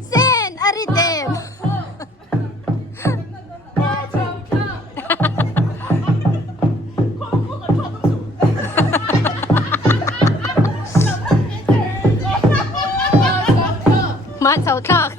Sen, aritem. Man sầu thạc.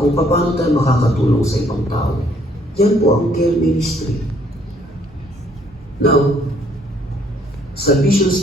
Kung paano tayo makakatulong sa ibang tao. Yan po ang care ministry. Now, sa visions...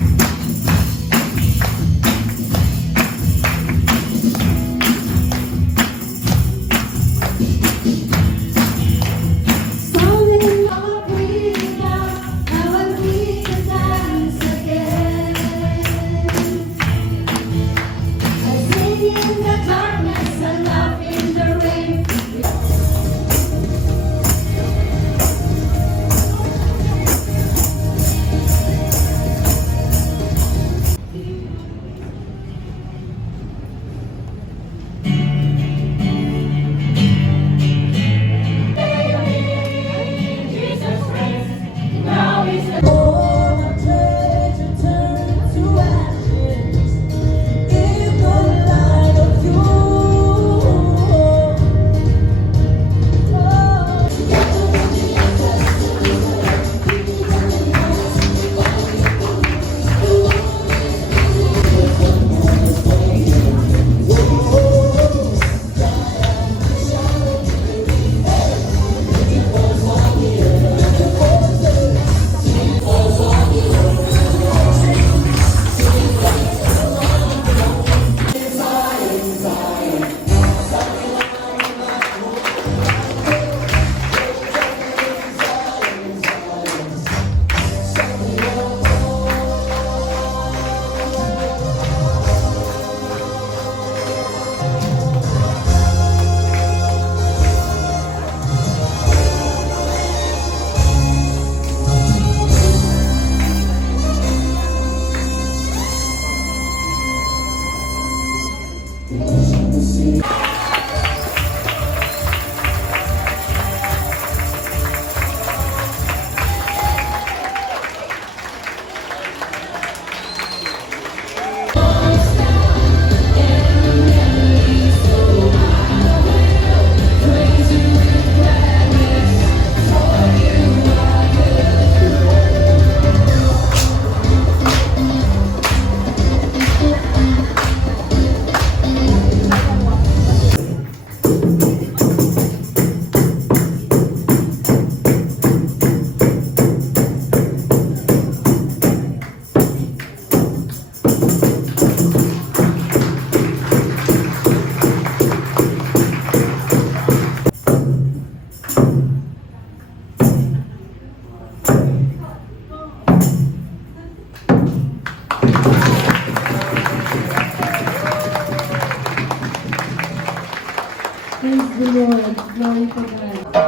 Praise the Lord. Glory to God.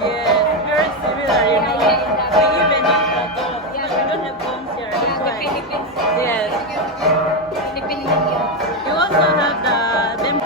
Yes, very similar, you know. We even use the dog. We don't have bombs here. That's why. Yes. You also have the them.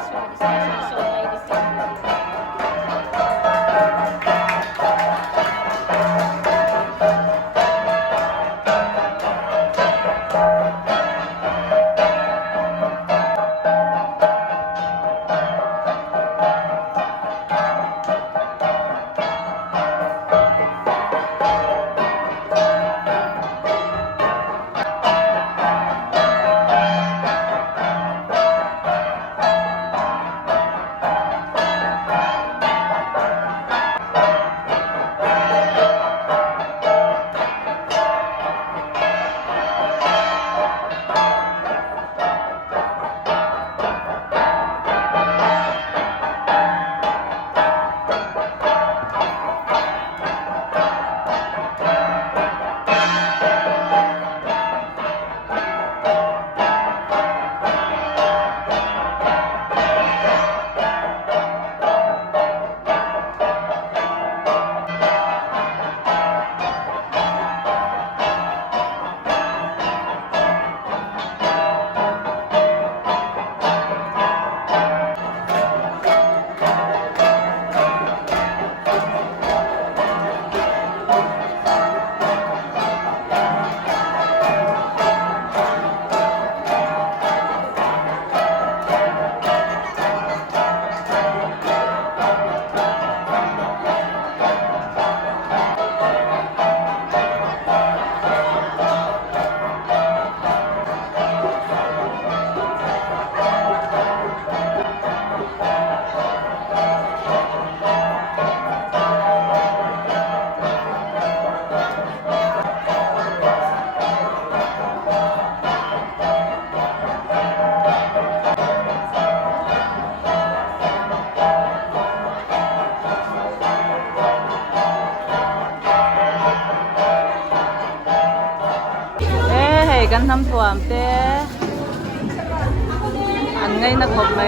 Ê,กันทำถ่วมเต้อันไงนักขบไหม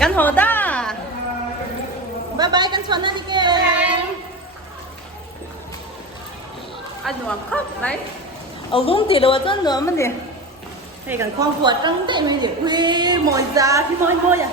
กันโหด้าบายบายกันชนนะดิเกอันหนวมครับไหมเอาลุงตีเลยว่าต้นหนวมมันดิให้กันคล้องหัวตั้งแต่ไม่ดิอุ้ยมอยจ้าพี่มอยอ่ะ